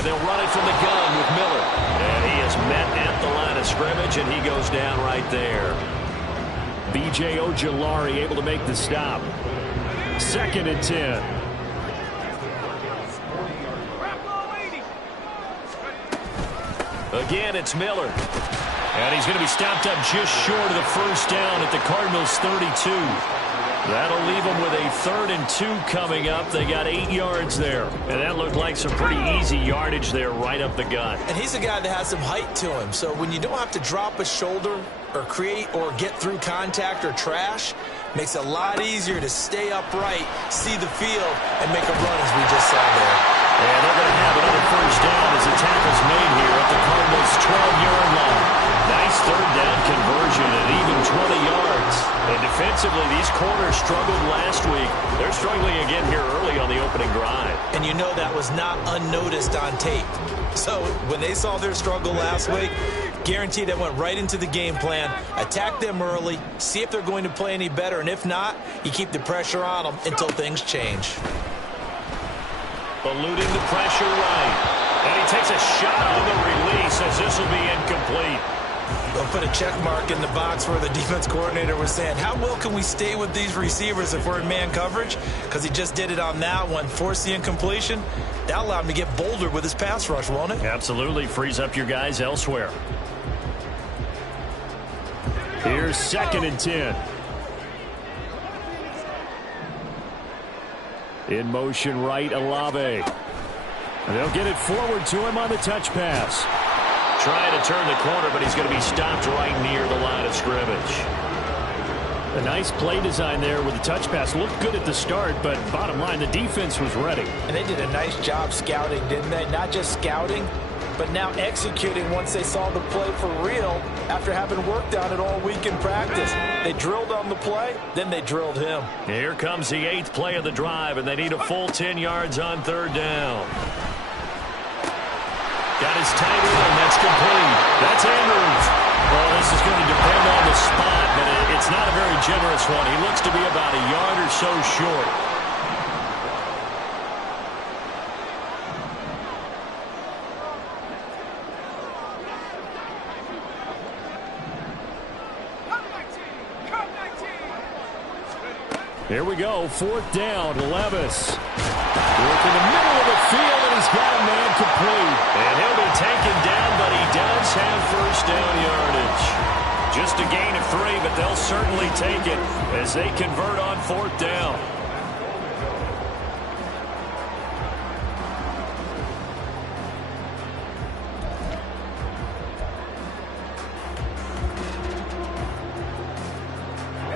And they'll run it from the gun with Miller. And he is met at the line of scrimmage, and he goes down right there. B.J. Ojulari able to make the stop. 2nd and 10. Again, it's Miller. And he's going to be stopped up just short of the first down at the Cardinals' 32. That'll leave them with a 3rd and 2 coming up. They got 8 yards there. And that looked like some pretty easy yardage there right up the gut. And he's a guy that has some height to him. So when you don't have to drop a shoulder or create or get through contact or trash, makes it a lot easier to stay upright, see the field, and make a run as we just saw there. And they're going to have another first down as the tackle's made here at the Cardinals' 12-yard line. Nice 3rd down conversion at even 20 yards. And defensively, these corners struggled last week. They're struggling again here early on the opening drive. And you know that was not unnoticed on tape. So when they saw their struggle last week, guaranteed they went right into the game plan, attack them early, see if they're going to play any better, and if not, you keep the pressure on them until things change. Eluding the pressure right. And he takes a shot on the release as this will be incomplete. They'll put a check mark in the box where the defense coordinator was saying, how well can we stay with these receivers if we're in man coverage? Because he just did it on that one, forced the incompletion. That allowed him to get bolder with his pass rush, won't it? Absolutely. Frees up your guys elsewhere. Here's 2nd and 10. In motion right, Olave. And they'll get it forward to him on the touch pass. Trying to turn the corner, but he's going to be stopped right near the line of scrimmage. A nice play design there with the touch pass. Looked good at the start, but bottom line, the defense was ready. And they did a nice job scouting, didn't they? Not just scouting, but now executing once they saw the play for real after having worked on it all week in practice. They drilled on the play, then they drilled him. Here comes the 8th play of the drive, and they need a full 10 yards on 3rd down. Got his tight end, and that's complete. That's Andrews. Well, this is going to depend on the spot, but it's not a very generous one. He looks to be about a yard or so short. Here we go, 4th down, Levis. Work in the middle of the field, and he's got a man complete. And he'll be taken down, but he does have first down yardage. Just a gain of 3, but they'll certainly take it as they convert on 4th down.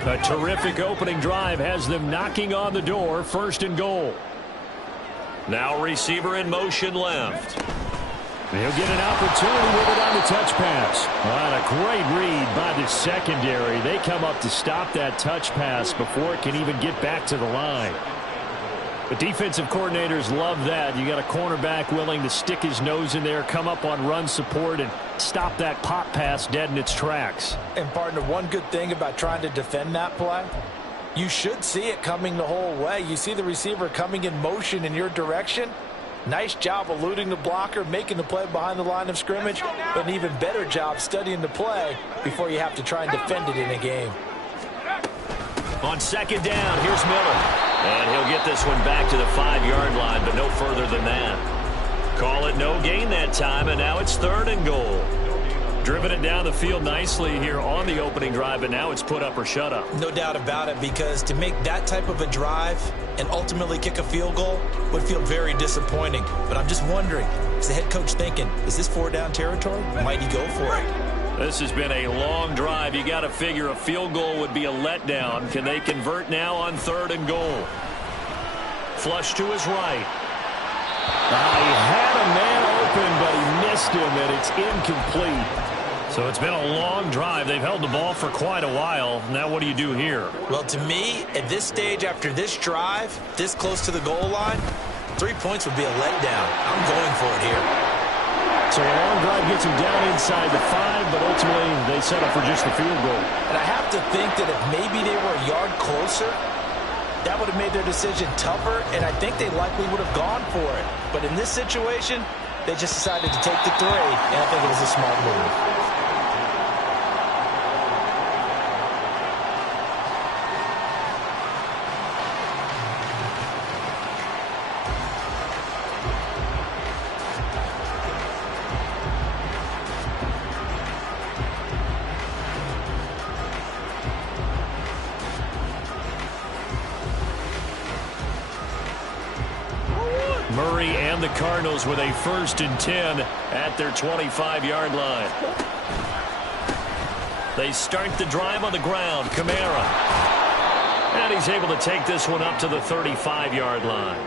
A terrific opening drive has them knocking on the door. 1st and goal. Now receiver in motion left. He'll get an opportunity with it on the touch pass. What a great read by the secondary. They come up to stop that touch pass before it can even get back to the line. The defensive coordinators love that. You got a cornerback willing to stick his nose in there, come up on run support, and stop that pop pass dead in its tracks. And partner, one good thing about trying to defend that play, you should see it coming the whole way. You see the receiver coming in motion in your direction. Nice job eluding the blocker, making the play behind the line of scrimmage, but an even better job studying the play before you have to try and defend it in a game. On 2nd down, here's Miller. And he'll get this one back to the 5-yard line, but no further than that. Call it no gain that time, and now it's 3rd and goal. Driven it down the field nicely here on the opening drive, but now it's put up or shut up. No doubt about it, because to make that type of a drive and ultimately kick a field goal would feel very disappointing. But I'm just wondering, is the head coach thinking, is this 4-down territory? Might he go for it? This has been a long drive. You got to figure a field goal would be a letdown. Can they convert now on 3rd and goal? Flush to his right. He had a man open, but he missed him, and it's incomplete. So it's been a long drive. They've held the ball for quite a while. Now what do you do here? Well, to me, at this stage, after this drive, this close to the goal line, 3 points would be a letdown. I'm going for it here. So a long drive gets them down inside the 5, but ultimately they settle for just the field goal. And I have to think that if maybe they were a yard closer, that would have made their decision tougher, and I think they likely would have gone for it. But in this situation, They just decided to take the 3, and I think it was a smart move. Murray and the Cardinals with a 1st and 10 at their 25-yard line. They start the drive on the ground. Kamara. And he's able to take this one up to the 35-yard line.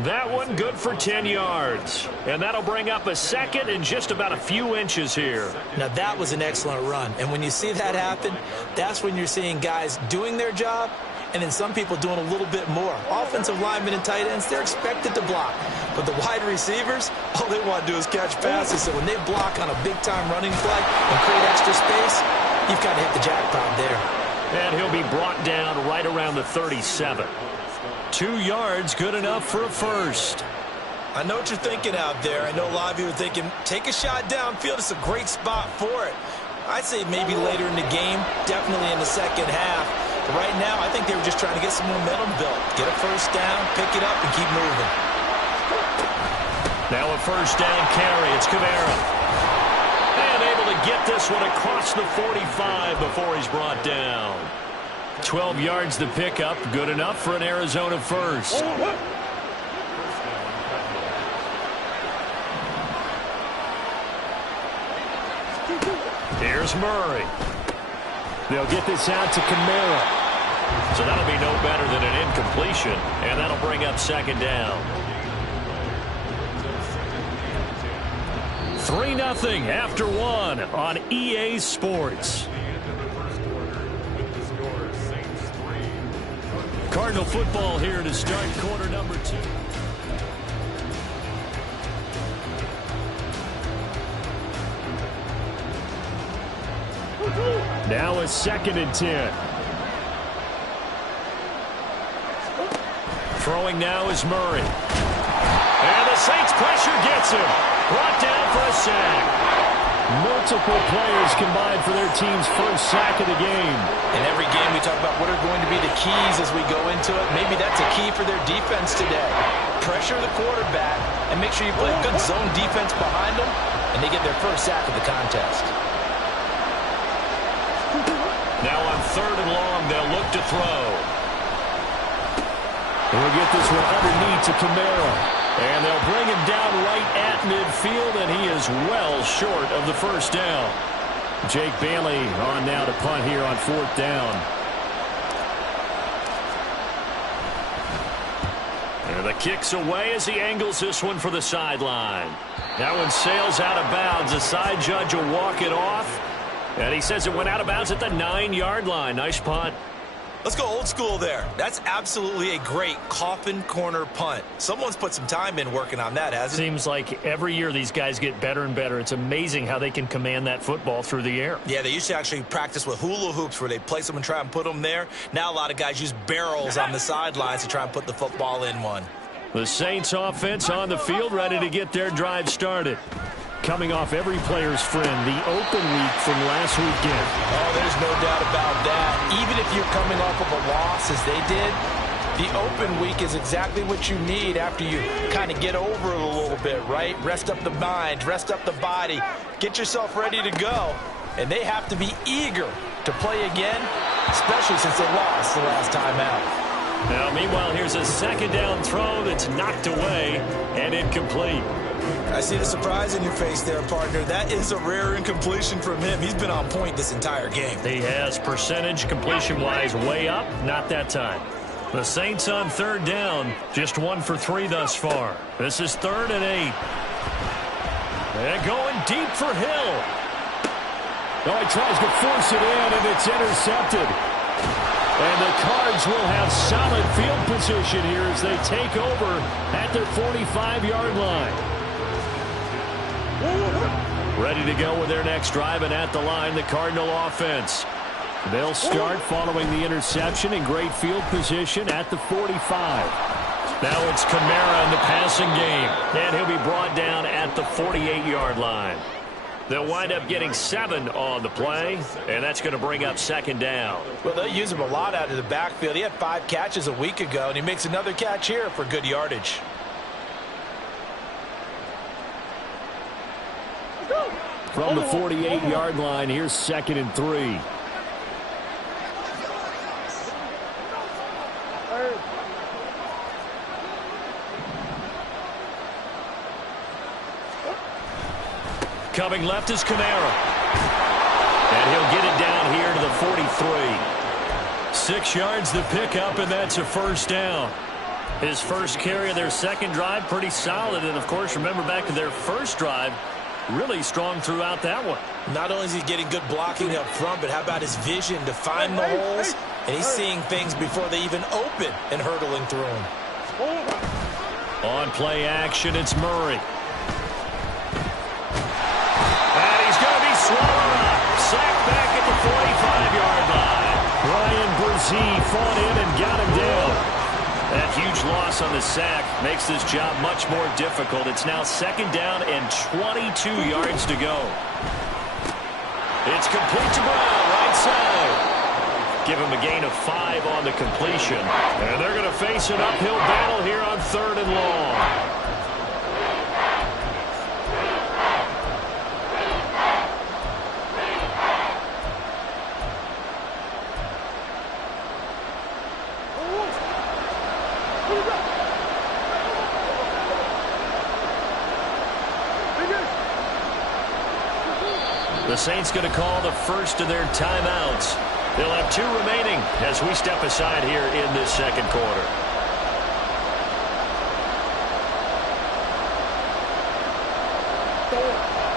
That one good for 10 yards. And that'll bring up a 2nd and just about a few inches here. Now, that was an excellent run. And when you see that happen, that's when you're seeing guys doing their job and then some people doing a little bit more. Offensive linemen and tight ends, they're expected to block. But the wide receivers, all they want to do is catch passes. So when they block on a big-time running play and create extra space, you've kind of hit the jackpot there. And he'll be brought down right around the 37. 2 yards, good enough for a 1st. I know what you're thinking out there. I know a lot of you are thinking, take a shot downfield. It's a great spot for it. I'd say maybe later in the game, definitely in the second half. But right now, I think they were just trying to get some momentum built. Get a 1st down, pick it up, and keep moving. Now a 1st down carry. It's Kamara. And able to get this one across the 45 before he's brought down. 12 yards to pick up. Good enough for an Arizona 1st. Here's Murray. They'll get this out to Kamara. So that'll be no better than an incompletion. And that'll bring up 2nd down. 3-0 after 1 on EA Sports. Cardinal football here to start quarter number 2. Now a 2nd and 10. Throwing now is Murray. And the Saints pressure gets him. Brought down for a sack. Multiple players combined for their team's 1st sack of the game. In every game we talk about what are going to be the keys as we go into it. Maybe that's a key for their defense today. Pressure the quarterback and make sure you play good zone defense behind them, and they get their 1st sack of the contest. Now on 3rd and long, they'll look to throw. And we'll get this one underneath to Kamara. And they'll bring him down right at midfield, and he is well short of the 1st down. Jake Bailey on now to punt here on 4th down. And the kick's away as he angles this one for the sideline. That one sails out of bounds. The side judge will walk it off. And he says it went out of bounds at the 9-yard line. Nice punt. Let's go old school there. That's absolutely a great coffin corner punt. Someone's put some time in working on that, hasn't it? Seems like every year these guys get better and better. It's amazing how they can command that football through the air. Yeah, they used to actually practice with hula hoops where they place them and try and put them there. Now a lot of guys use barrels on the sidelines to try and put the football in one. The Saints offense on the field, ready to get their drive started. Coming off every player's friend, the open week from last weekend. Oh, there's no doubt about that. Even if you're coming off of a loss as they did, the open week is exactly what you need after you kind of get over it a little bit, right? Rest up the mind, rest up the body, get yourself ready to go. And they have to be eager to play again, especially since they lost the last time out. Now, meanwhile, here's a 2nd down throw that's knocked away and incomplete. I see the surprise in your face there, partner. That is a rare incompletion from him. He's been on point this entire game. He has percentage completion-wise way up, not that time. The Saints on 3rd down, just 1 for 3 thus far. This is 3rd and 8. And going deep for Hill. Oh, he tries to force it in, and it's intercepted. And the Cards will have solid field position here as they take over at their 45-yard line. Ready to go with their next drive, and at the line, the Cardinal offense. They'll start following the interception in great field position at the 45. Now it's Kamara in the passing game. And he'll be brought down at the 48-yard line. They'll wind up getting 7 on the play, and that's going to bring up second down. Well, they'll use him a lot out of the backfield. He had 5 catches a week ago, and he makes another catch here for good yardage. From the 48-yard line, here's 2nd and 3. Coming left is Kamara. And he'll get it down here to the 43. 6 yards to pick up, and that's a first down. His first carry of their second drive, pretty solid. And, of course, remember back to their first drive, really strong throughout that one. Not only is he getting good blocking up front, but how about his vision to find the holes? And he's seeing things before they even open and hurdling through them. On play action, it's Murray. And he's going to be swallowed up. Sacked back at the 45-yard line. Ryan Brzee fought in and got him down. That huge loss on the sack makes this job much more difficult. It's now second down and 22 yards to go. It's complete to Brown, right side. Give him a gain of 5 on the completion. And they're going to face an uphill battle here on 3rd and long. The Saints going to call the first of their timeouts. They'll have 2 remaining as we step aside here in this second quarter.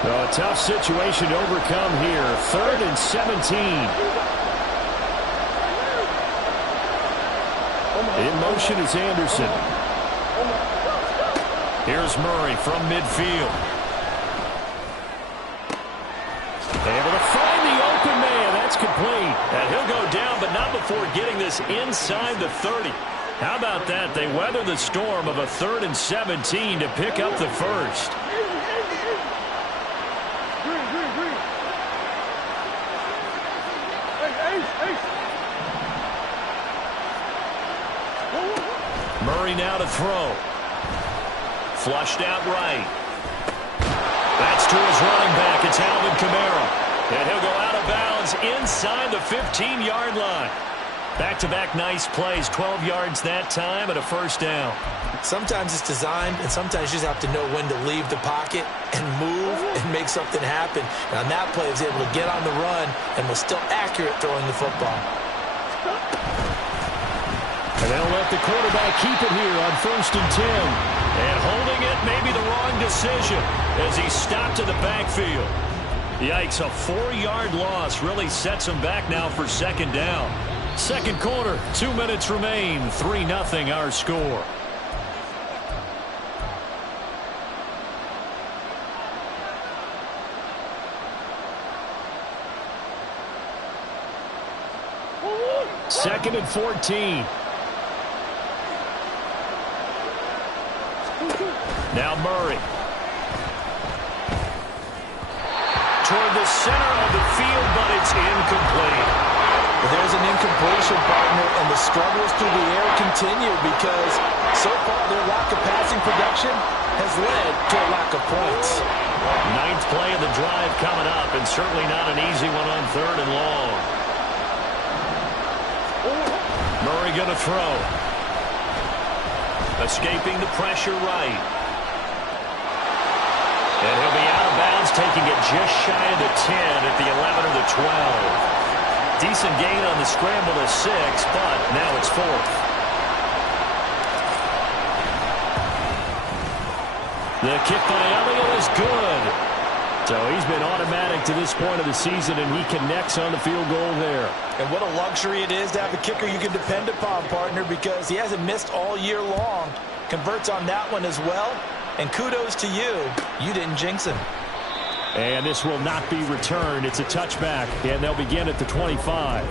Well, a tough situation to overcome here. 3rd and 17. In motion is Anderson. Here's Murray from midfield. Able to find the open man. That's complete. And he'll go down, but not before getting this inside the 30. How about that? They weather the storm of a 3rd and 17 to pick up the first. Murray now to throw. Flushed out right. That's to his running back. It's Alvin Kamara. And he'll go out of bounds inside the 15-yard line. Back-to-back nice plays. 12 yards that time and a first down. Sometimes it's designed, and sometimes you just have to know when to leave the pocket and move and make something happen. And on that play, he was able to get on the run and was still accurate throwing the football. And they'll let the quarterback keep it here on 1st and 10. And holding it may be the wrong decision as he stopped in the backfield. Yikes, a 4-yard loss really sets him back now for second down. Second quarter, 2 minutes remain. 3-0 our score. Second and 14. Now Murray. Toward the center of the field, but it's incomplete. There's an incompletion, partner, and the struggles through the air continue because so far their lack of passing production has led to a lack of points. 9th play of the drive coming up, and certainly not an easy one on 3rd and long. Murray going to throw. Escaping the pressure right. And he'll be out of bounds, taking it just shy of the 10 at the 11 or the 12. Decent gain on the scramble to 6, but now it's 4th. The kick by Elliott is good. So he's been automatic to this point of the season, and he connects on the field goal there. And what a luxury it is to have a kicker you can depend upon, partner, because he hasn't missed all year long. Converts on that one as well. And kudos to you. You didn't jinx him. And this will not be returned. It's a touchback, and they'll begin at the 25.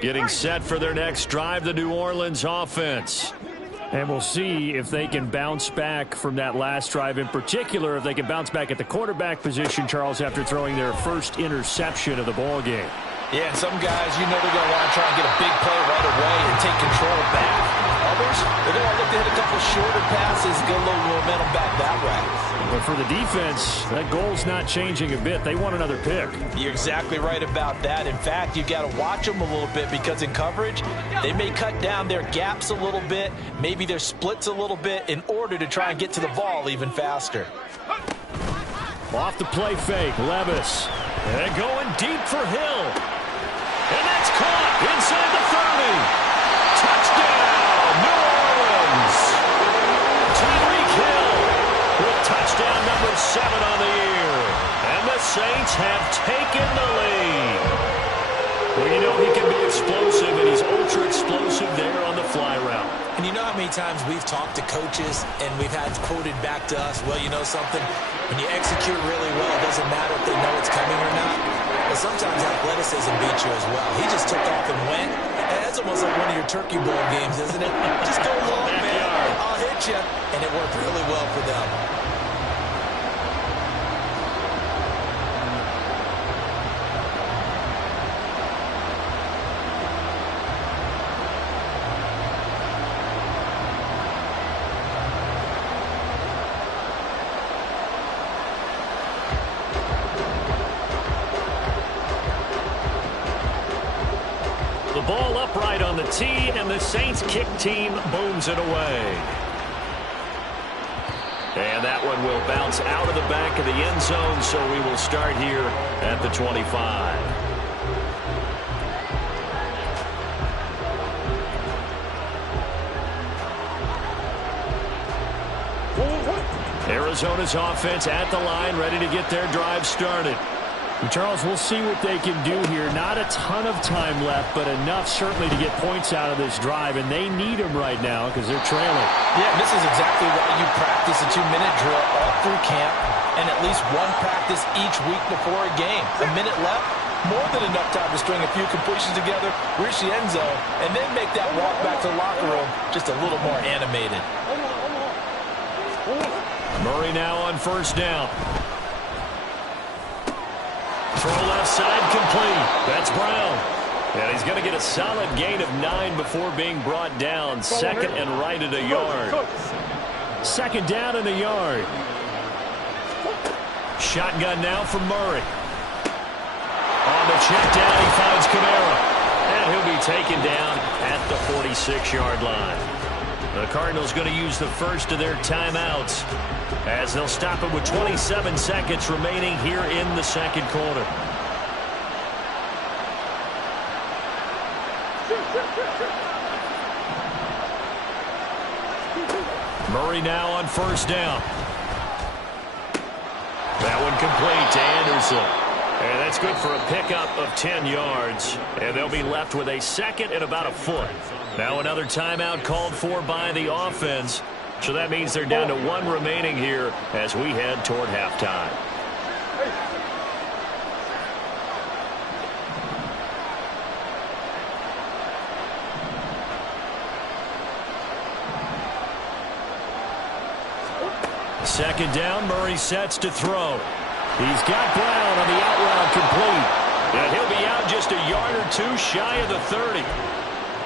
Getting set for their next drive, the New Orleans offense. And we'll see if they can bounce back from that last drive, in particular, if they can bounce back at the quarterback position, Charles, after throwing their first interception of the ball game. Yeah, and some guys, you know they're going to want to try and get a big play right away and take control back. Others, they're going to look to hit a couple shorter passes, get a little momentum back that way. But for the defense, that goal's not changing a bit. They want another pick. You're exactly right about that. In fact, you got to watch them a little bit because in coverage, they may cut down their gaps a little bit, maybe their splits a little bit in order to try and get to the ball even faster. Off the play fake, Levis. And going deep for Hill. And that's caught inside the 30. Touchdown, New Orleans. Tyreek Hill with touchdown number 7 on the year. And the Saints have taken the lead. Well, you know he can be explosive, and he's ultra-explosive there on the fly route. And you know how many times we've talked to coaches and we've had quoted back to us, well, you know something? When you execute really well, it doesn't matter if they know it's coming or not. But sometimes athleticism beats you as well. He just took off and went. And that's almost like one of your Turkey Bowl games, isn't it? Just go long, man. I'll hit you. And it worked really well for them. Ball upright on the tee, and the Saints kick team booms it away. And that one will bounce out of the back of the end zone, so we will start here at the 25. Arizona's offense at the line, ready to get their drive started. Charles, we'll see what they can do here. Not a ton of time left, but enough certainly to get points out of this drive, and they need them right now because they're trailing. Yeah, this is exactly why you practice a 2-minute drill all through camp and at least one practice each week before a game. A minute left, more than enough time to string a few completions together, reach the end zone, and then make that walk back to the locker room just a little more animated. Murray now on first down. Throw left side complete. That's Brown. And he's going to get a solid gain of 9 before being brought down. Second and right at a yard. Second down and a yard. Shotgun now from Murray. On the check down, he finds Kamara. And he'll be taken down at the 46-yard line. The Cardinals going to use the first of their timeouts as they'll stop it with 27 seconds remaining here in the second quarter. Murray now on first down. That one complete to Anderson. And that's good for a pickup of 10 yards. And they'll be left with a second and about a foot. Now another timeout called for by the offense. So that means they're down to 1 remaining here as we head toward halftime. Second down, Murray sets to throw. He's got Brown on the out route complete. And he'll be out just a yard or 2 shy of the 30.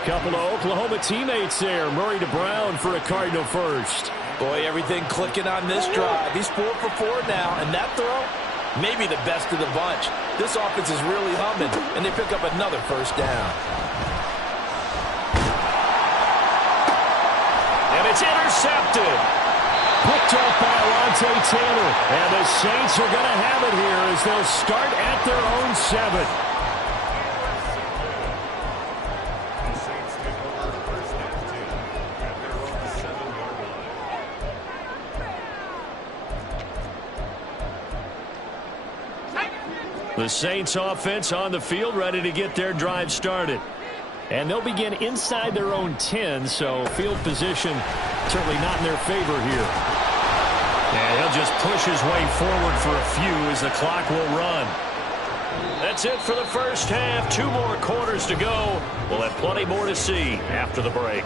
Couple of Oklahoma teammates there. Murray to Brown for a Cardinal first. Boy, everything clicking on this drive. He's 4 for 4 now, and that throw, maybe the best of the bunch. This offense is really humming, and they pick up another first down. And it's intercepted. Picked off by Alontae Taylor. And the Saints are going to have it here as they'll start at their own 7. The Saints offense on the field ready to get their drive started. And they'll begin inside their own 10, so field position certainly not in their favor here. And he'll just push his way forward for a few as the clock will run. That's it for the first half. 2 more quarters to go. We'll have plenty more to see after the break.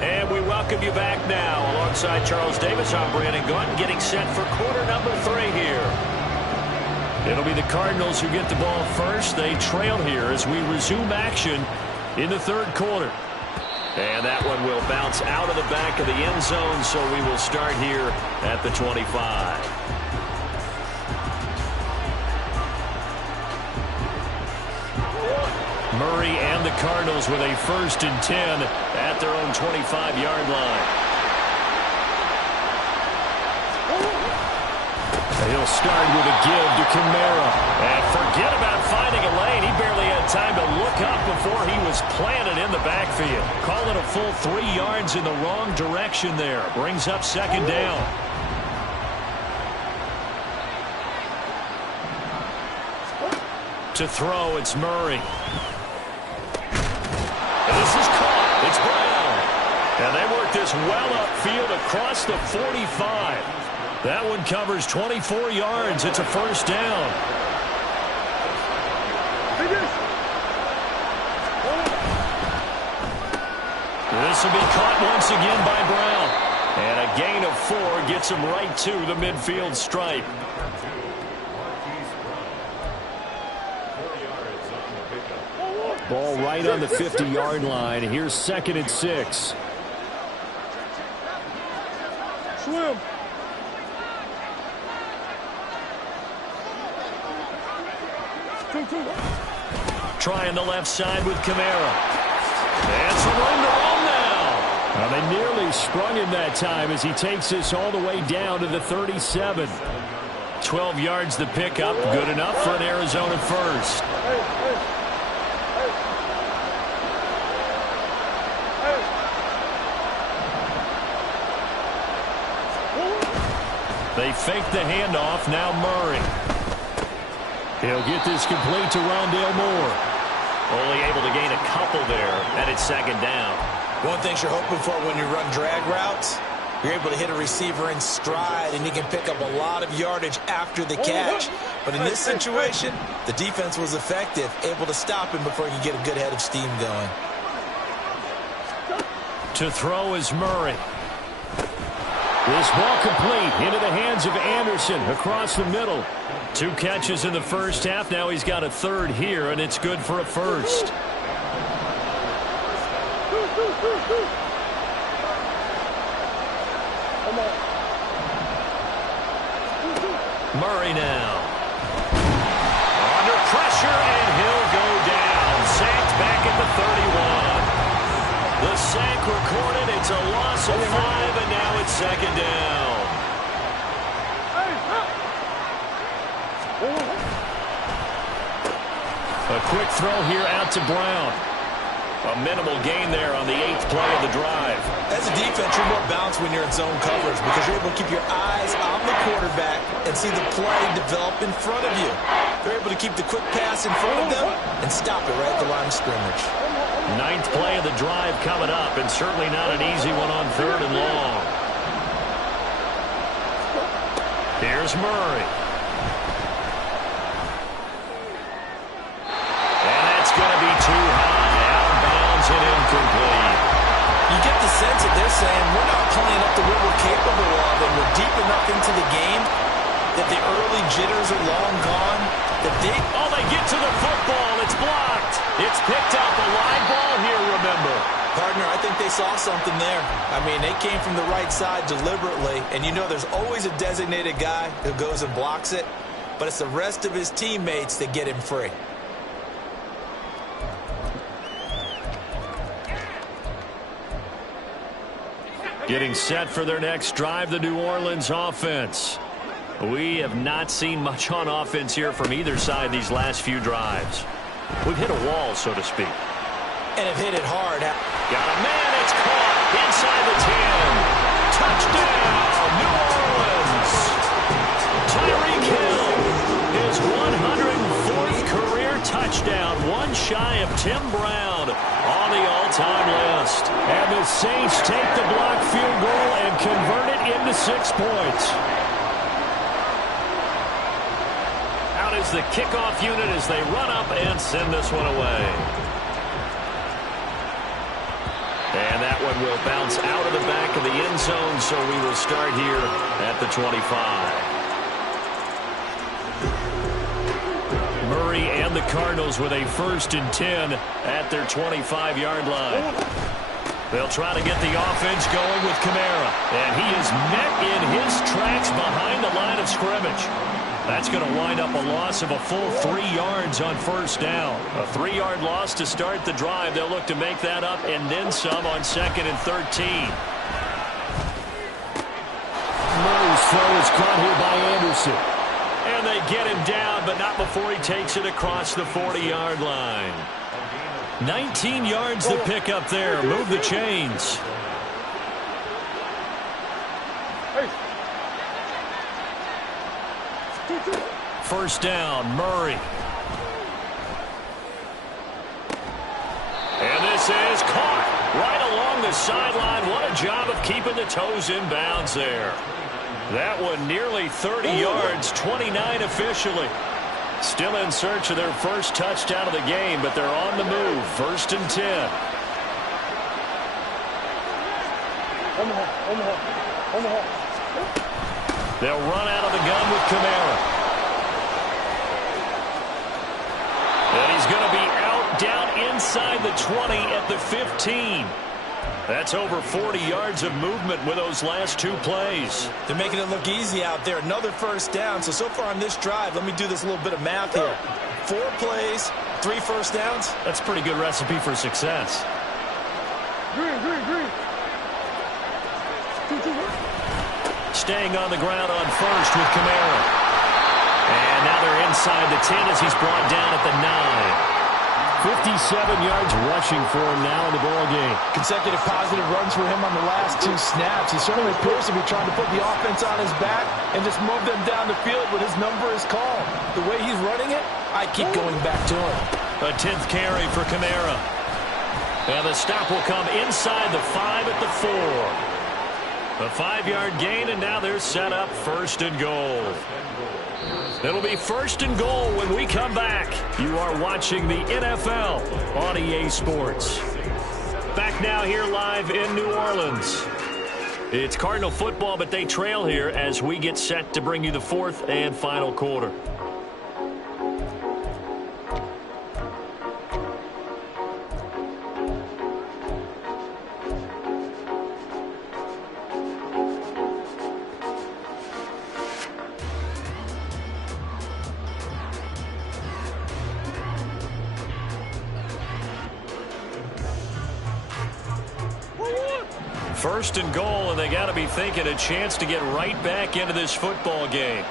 And we welcome you back now. Alongside Charles Davis, I'm Brandon Gaudin, getting set for quarter number 3 here. It'll be the Cardinals who get the ball first. They trail here as we resume action in the 3rd quarter. And that one will bounce out of the back of the end zone, so we will start here at the 25. Murray and the Cardinals with a 1st and 10 at their own 25-yard line. He'll start with a give to Kamara. And forget about finding a lane. He barely had time to look up before he was planted in the backfield. Call it a full 3 yards in the wrong direction there. Brings up 2nd down. To throw, it's Murray. And this is caught. It's Brown. And they work this well upfield across the 45. That one covers 24 yards. It's a 1st down. This will be caught once again by Brown. And a gain of 4 gets him right to the midfield stripe. Ball right on the 50-yard line. Here's 2nd and 6. Swim. Trying the left side with Kamara. And some room to roam now. Well, they nearly sprung him that time as he takes this all the way down to the 37. 12 yards the pickup. Good enough for an Arizona 1st. They fake the handoff. Now Murray. He'll get this complete to Rondale Moore. Only able to gain a couple there, and it's 2nd down. One thing you're hoping for when you run drag routes, you're able to hit a receiver in stride, and you can pick up a lot of yardage after the catch. But in this situation, the defense was effective, able to stop him before he could get a good head of steam going. To throw is Murray. This ball complete into the hands of Anderson across the middle. 2 catches in the first half. Now he's got a 3rd here, and it's good for a 1st. Murray now. Under pressure, and he'll go down. Sacked back at the 31. The sack recorded. It's a loss of 5, and now it's 2nd down. A quick throw here out to Brown. A minimal gain there on the 8th play of the drive. As a defense, you're more balanced when you're in zone coverage because you're able to keep your eyes on the quarterback and see the play develop in front of you. They're able to keep the quick pass in front of them and stop it right at the line of scrimmage. 9th play of the drive coming up, and certainly not an easy one on 3rd and long. Here's Murray. And that's going to be too high. Out of bounds and incomplete. You get the sense that they're saying we're not playing up to what we're capable of, and we're deep enough into the game that the early jitters are long gone. They get to the football. It's blocked. It's picked up. A live ball here, remember. Partner, I think they saw something there. I mean, they came from the right side deliberately, and you know there's always a designated guy who goes and blocks it, but it's the rest of his teammates that get him free. Getting set for their next drive, the New Orleans offense. We have not seen much on offense here from either side these last few drives. We've hit a wall, so to speak. And have hit it hard. Got a man, it's caught inside the 10. Touchdown, New Orleans. Tyreek Hill, his 104th career touchdown, one shy of Tim Brown on the all-time list. lost. And the Saints take the block field goal and convert it into 6 points. Out is the kickoff unit as they run up and send this one away. And that one will bounce out of the back of the end zone, so we will start here at the 25. Murray and the Cardinals with a 1st and 10 at their 25-yard line. They'll try to get the offense going with Kamara. And he is met in his tracks behind the line of scrimmage. That's going to wind up a loss of a full 3 yards on 1st down. A 3-yard loss to start the drive. They'll look to make that up and then some on 2nd and 13. Murray's throw is caught here by Anderson. And they get him down, but not before he takes it across the 40-yard line. 19 yards to pick up there. Move the chains. First down, Murray. And this is caught right along the sideline. What a job of keeping the toes in bounds there. That one nearly 30 yards, 29 officially. Still in search of their first touchdown of the game, but they're on the move. 1st and 10. They'll run out of the gun with Kamara. And he's going to be out down inside the 20 at the 15. That's over 40 yards of movement with those last 2 plays. They're making it look easy out there. Another 1st down. So far on this drive, let me do this little bit of math here. 4 plays, 3 1st downs. That's a pretty good recipe for success. Staying on the ground on 1st with Kamara. And now they're inside the 10 as he's brought down at the 9. 57 yards rushing for him now in the ball game. Consecutive positive runs for him on the last 2 snaps. He certainly appears to be trying to put the offense on his back and just move them down the field when his number is called. The way he's running it, I keep going back to him. A 10th carry for Kamara. And the stop will come inside the 5 at the 4. A 5-yard gain, and now they're set up 1st and goal. It'll be 1st and goal when we come back. You are watching the NFL on EA Sports. Back now here live in New Orleans. It's Cardinal football, but they trail here as we get set to bring you the 4th and final quarter. First and goal, and they got to be thinking a chance to get right back into this football game.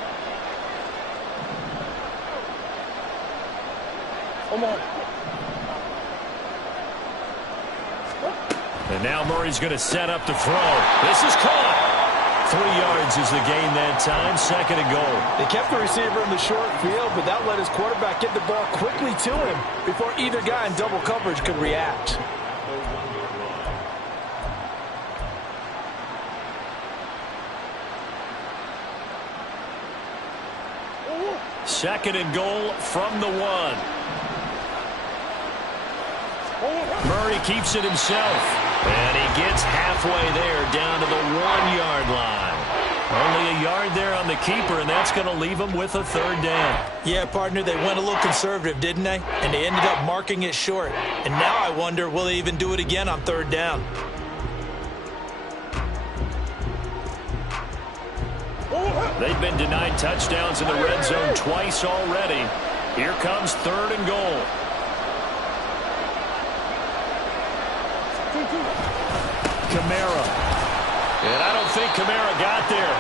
And now Murray's going to set up the throw. This is caught. 3 yards is the gain that time. 2nd and goal. They kept the receiver in the short field, but that let his quarterback get the ball quickly to him before either guy in double coverage could react. 2nd and goal from the 1. Murray keeps it himself. And he gets halfway there down to the 1-yard line. Only a yard there on the keeper, and that's going to leave him with a 3rd down. Yeah, partner, they went a little conservative, didn't they? And they ended up marking it short. And now I wonder, will they even do it again on 3rd down? They've been denied touchdowns in the red zone twice already. Here comes 3rd and goal. Kamara. And I don't think Kamara got there.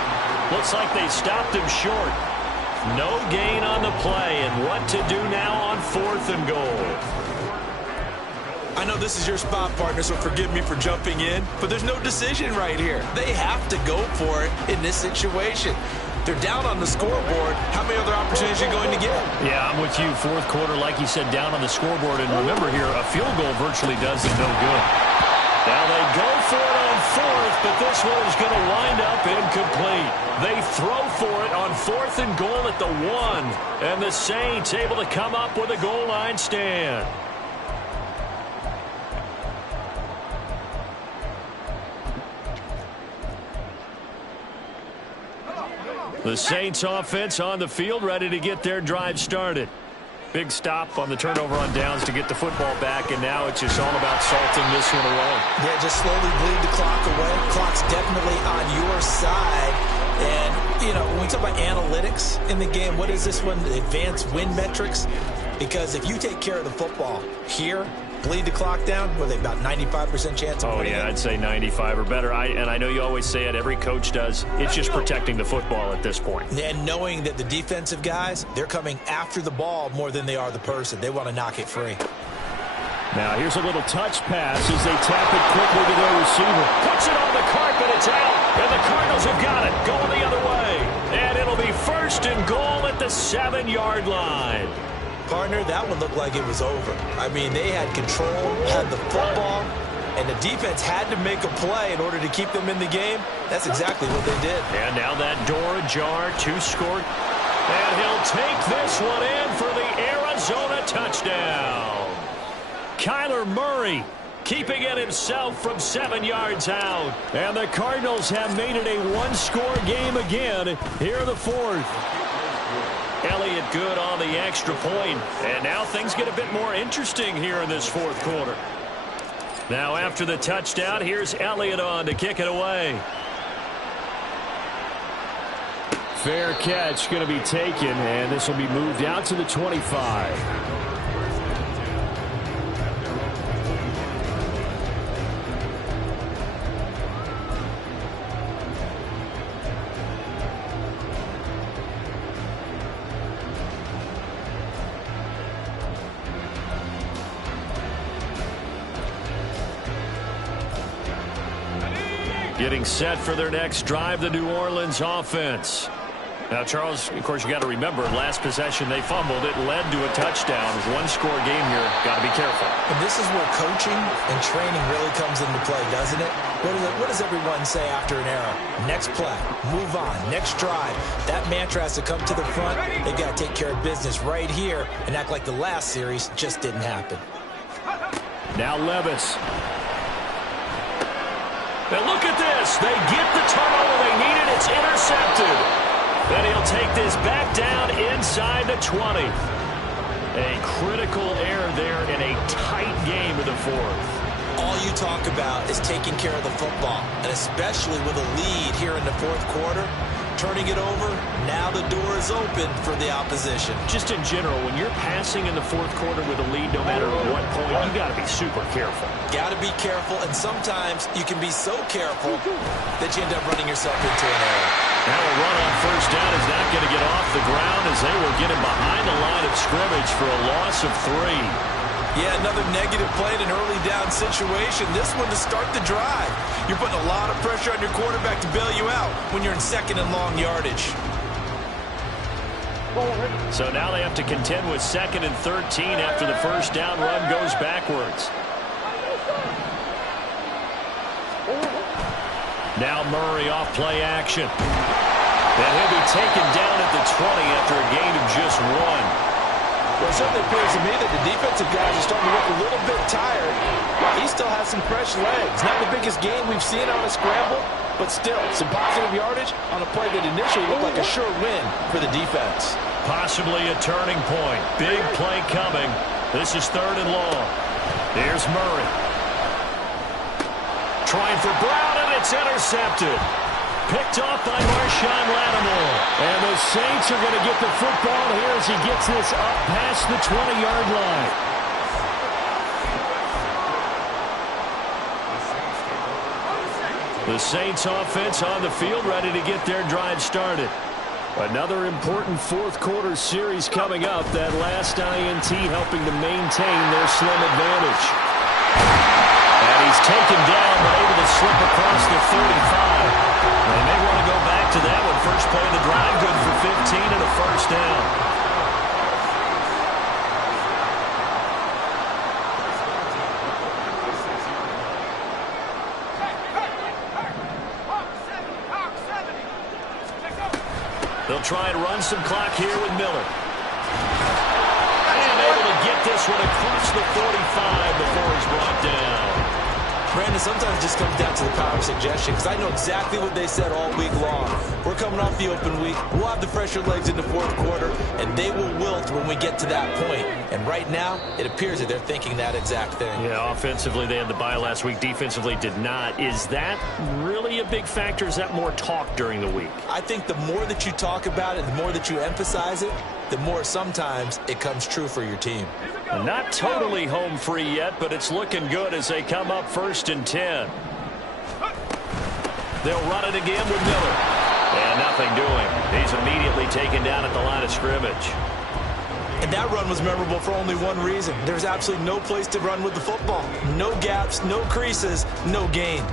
Looks like they stopped him short. No gain on the play, and what to do now on 4th and goal. I know this is your spot, partner, so forgive me for jumping in, but there's no decision right here. They have to go for it in this situation. They're down on the scoreboard. How many other opportunities are you going to get? Yeah, I'm with you. 4th quarter, like you said, down on the scoreboard. And remember here, a field goal virtually does them no good. go for it on fourth, but this one is going to wind up incomplete. They throw for it on 4th and goal at the 1, and the Saints able to come up with a goal line stand. The Saints offense on the field, ready to get their drive started. Big stop on the turnover on downs to get the football back, and now it's just all about salting this one away. Yeah, just slowly bleed the clock away. Clock's definitely on your side. And, you know, when we talk about analytics in the game, what is this one? Advanced win metrics? Because if you take care of the football here, bleed the clock down, what are they, about 95% chance of winning? Oh, yeah, I'd say 95 or better. And I know you always say it, every coach does. It's just protecting the football at this point. And knowing that the defensive guys, they're coming after the ball more than they are the person. They want to knock it free. Now, here's a little touch pass as they tap it quickly to their receiver. Puts it on the carpet, it's out, and the Cardinals have got it, going the other way. And it'll be 1st and goal at the 7-yard line. Partner, that one looked like it was over. I mean, they had control, had the football, and the defense had to make a play in order to keep them in the game. That's exactly what they did. And now that door ajar, 2 scored. And he'll take this one in for the Arizona touchdown. Kyler Murray keeping it himself from 7 yards out. And the Cardinals have made it a 1-score game again here in the 4th. Elliott good on the extra point. And now things get a bit more interesting here in this 4th quarter. Now after the touchdown, here's Elliott on to kick it away. Fair catch going to be taken, and this will be moved out to the 25. Getting set for their next drive, the New Orleans offense. Now, Charles, of course, you got to remember, last possession they fumbled. It led to a touchdown. 1-score game here. Got to be careful. And this is where coaching and training really comes into play, doesn't it? What does everyone say after an error? Next play, move on, next drive. That mantra has to come to the front. They've got to take care of business right here and act like the last series just didn't happen. Now Levis. And look at this. They get the turnover they needed. It's intercepted. Then he'll take this back down inside the 20. A critical error there in a tight game in the 4th. All you talk about is taking care of the football, and especially with a lead here in the 4th quarter. Turning it over, now the door is open for the opposition. Just in general, when you're passing in the 4th quarter with a lead, no matter what point, you got to be super careful. Got to be careful, and sometimes you can be so careful that you end up running yourself into an error. Now a run on 1st down is not going to get off the ground as they will get him behind the line of scrimmage for a loss of 3. Yeah, another negative play in an early down situation. This one to start the drive. You're putting a lot of pressure on your quarterback to bail you out when you're in 2nd and long yardage. So now they have to contend with 2nd and 13 after the 1st down run goes backwards. Now Murray off play action. And he'll be taken down at the 20 after a gain of just 1. Well, it certainly appears to me that the defensive guys are starting to look a little bit tired. He still has some fresh legs. Not the biggest gain we've seen on a scramble, but still some positive yardage on a play that initially looked like a sure win for the defense. Possibly a turning point. Big play coming. This is 3rd and long. Here's Murray. Trying for Brown, and it's intercepted. Picked off by Marshawn Lattimore. And the Saints are going to get the football here as he gets this up past the 20-yard line. The Saints offense on the field ready to get their drive started. Another important 4th quarter series coming up. That last INT helping to maintain their slim advantage. And he's taken down but able to slip across the 35. They may want to go back to that one. First play of the drive, good for 15 and a 1st down. They'll try and run some clock here with Miller. And able to get this one across the 45 before he's brought down. Brandon, sometimes it just comes down to the power of suggestion, because I know exactly what they said all week long. We're coming off the open week. We'll have the fresher legs in the fourth quarter, and they will wilt when we get to that point. And right now, it appears that they're thinking that exact thing. Yeah, offensively, they had the bye last week. Defensively, did not. Is that really a big factor? Is that more talk during the week? I think the more that you talk about it, the more that you emphasize it, the more sometimes it comes true for your team. Not totally home free yet, but it's looking good as they come up 1st and 10. They'll run it again with Miller. And nothing doing. He's immediately taken down at the line of scrimmage. And that run was memorable for only one reason. There's absolutely no place to run with the football. No gaps, no creases, no gain.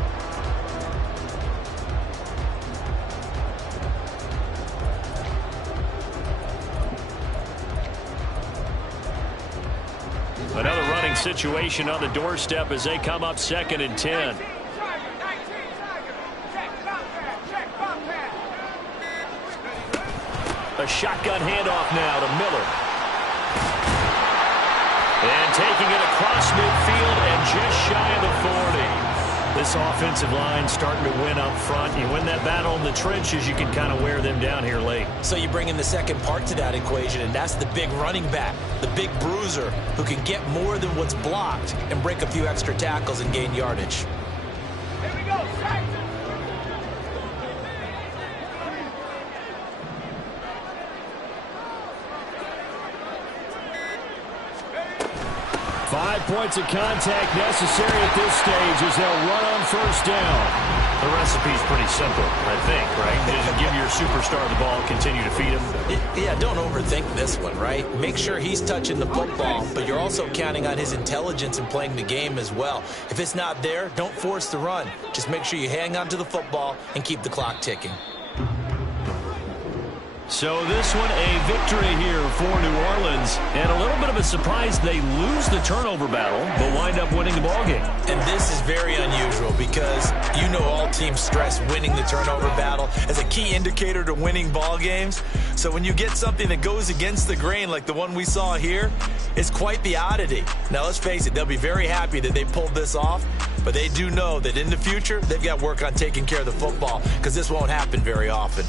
Another running situation on the doorstep as they come up 2nd and 10. A shotgun handoff now to Miller. And taking it across midfield and just shy of the 40. This offensive line starting to win up front. You win that battle in the trenches, you can kind of wear them down here late. So you bring in the second part to that equation, and that's the big running back, the big bruiser, who can get more than what's blocked and break a few extra tackles and gain yardage. Here we go, Saxon. 5 points of contact necessary at this stage as they'll run on 1st down. The recipe's pretty simple, I think, right? Just give your superstar the ball, continue to feed him. Yeah, don't overthink this one, right? Make sure he's touching the football, but you're also counting on his intelligence in playing the game as well. If it's not there, don't force the run. Just make sure you hang on to the football and keep the clock ticking. So this one a victory here for New Orleans. And a little bit of a surprise, they lose the turnover battle, but wind up winning the ballgame. And this is very unusual because you know all teams stress winning the turnover battle as a key indicator to winning ball games. So when you get something that goes against the grain like the one we saw here, it's quite the oddity. Now let's face it, they'll be very happy that they pulled this off, but they do know that in the future, they've got work on taking care of the football because this won't happen very often.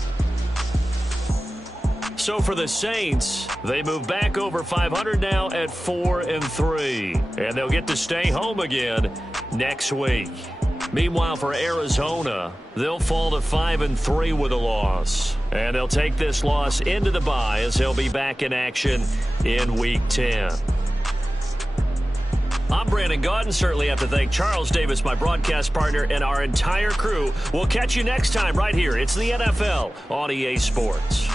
So for the Saints, they move back over 500 now at 4-3. And they'll get to stay home again next week. Meanwhile, for Arizona, they'll fall to 5-3 with a loss. And they'll take this loss into the bye as they'll be back in action in Week 10. I'm Brandon Gaudin. Certainly have to thank Charles Davis, my broadcast partner, and our entire crew. We'll catch you next time right here. It's the NFL on EA Sports.